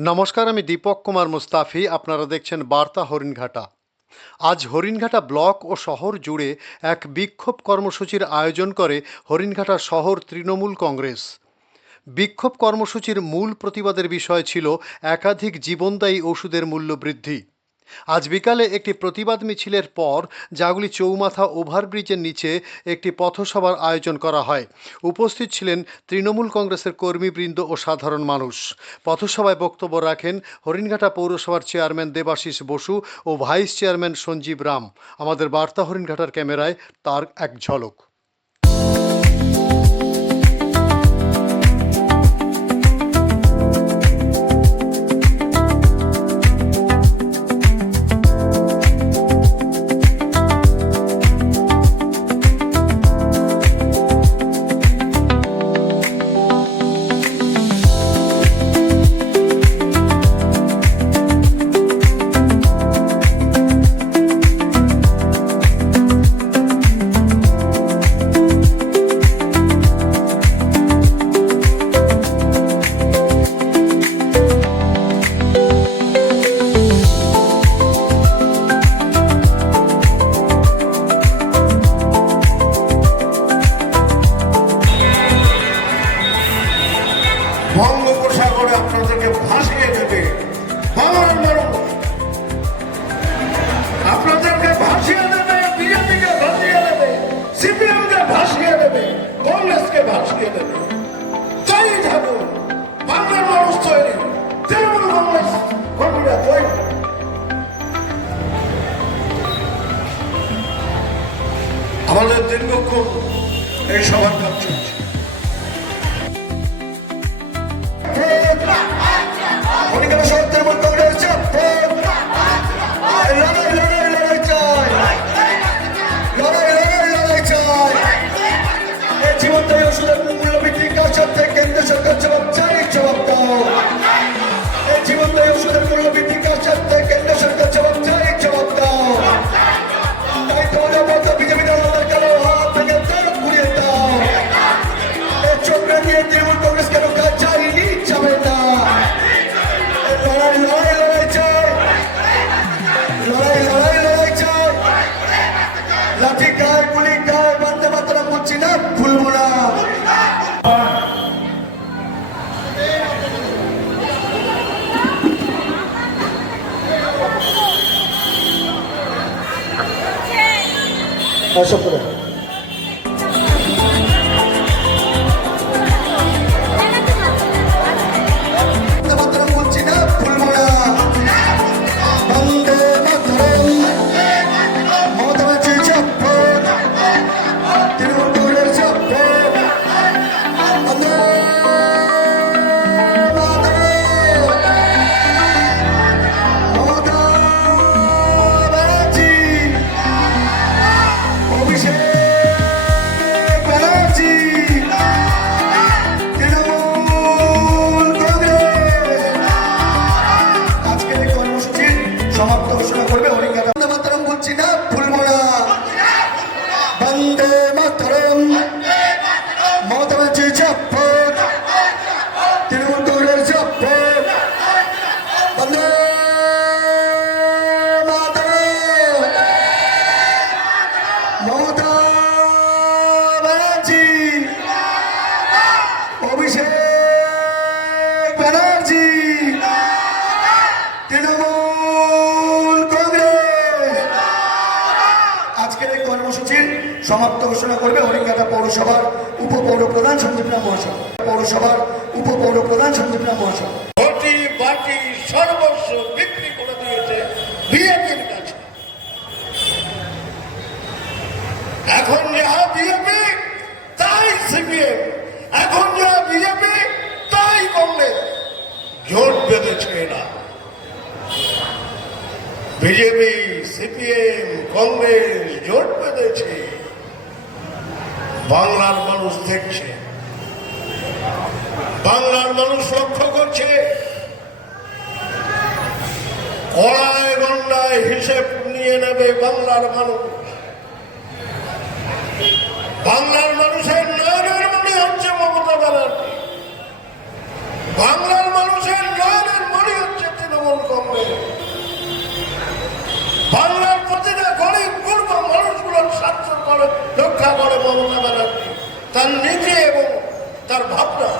নমস্কার, আমি দীপক কুমার মুস্তাফি। আপনারা দেখছেন বার্তা হরিণঘাটা। আজ হরিণঘাটা ব্লক ও শহর জুড়ে এক বিক্ষোভ কর্মসূচির আয়োজন করে হরিণঘাটা শহর তৃণমূল কংগ্রেস। বিক্ষোভ কর্মসূচির মূল প্রতিবাদের বিষয় ছিল একাধিক জীবনদায়ী ওষুধের মূল্য বৃদ্ধি আজ বিকালে একটি প্রতিবাদ মিছিলের পর জাগুলি চৌমাথা ওভারব্রিজের নিচে একটি পথসভার আয়োজন করা হয়। উপস্থিত ছিলেন তৃণমূল কংগ্রেসের কর্মীবৃন্দ ও সাধারণ মানুষ। পথসভায় বক্তব্য রাখেন হরিণঘাটা পৌরসভার চেয়ারম্যান দেবাশিস বসু ও ভাইস চেয়ারম্যান সঞ্জীব রাম। আমাদের বার্তা হরিণঘাটার ক্যামেরায় তার এক ঝলক। কংগ্রেস কর্মীরা তৈরি আমাদের দীর্ঘক্ষণ এই সভার কাজ চলছে। এই ওষুধের মূল্য বৃদ্ধি কার সাথে কেন্দ্র সরকার জবাব চাই জবাব দাও তাই তোমাদের মতো বিজেপি দল কালো হাত থেকে তার ঘুরিয়ে দাও। এই চক্র নিয়ে তৃণমূল কংগ্রেস কেন কাজ চাইনি যাবে না? লড়াই লড়াই লড়াই চাই। লড়াই লড়াই লড়াই চাই। লাঠি গায়ে গুলি গায়ে মাত্রা করছি না, ভুলবো না। 啊是湖北 সমাপ্ত ঘোষণা করবে হরিঙ্গাটা পৌরসভার উপপৌর প্রধান সঞ্জীবনা মহাসভা পৌরসভার উপপৌর প্রধান সঞ্জীবনা মহাসভা ঘটি বাটি সর্বস্ব বিক্রি করে দিয়েছে বিএপির কাছে। এখন যা বিজেপি তাই সিপিএম। এখন যা বিজেপি, তাই কংগ্রেস। জোট বেঁধেছে এরা। বিজেপি, সিপিএম, কংগ্রেস জোট বেঁধেছে। বাংলার মানুষ দেখছে। বাংলার মানুষ লক্ষ্য করছে। কড়ায় গন্ডায় হিসেব নিয়ে নেবে বাংলার মানুষ। বাংলার মানুষের নয়নের মনে হচ্ছে মমতা ব্যানার্জি। বাংলার মানুষের নয়নের মনে হচ্ছে তৃণমূল কংগ্রেস। বাংলা তার নিজে এবং তার ভাবনা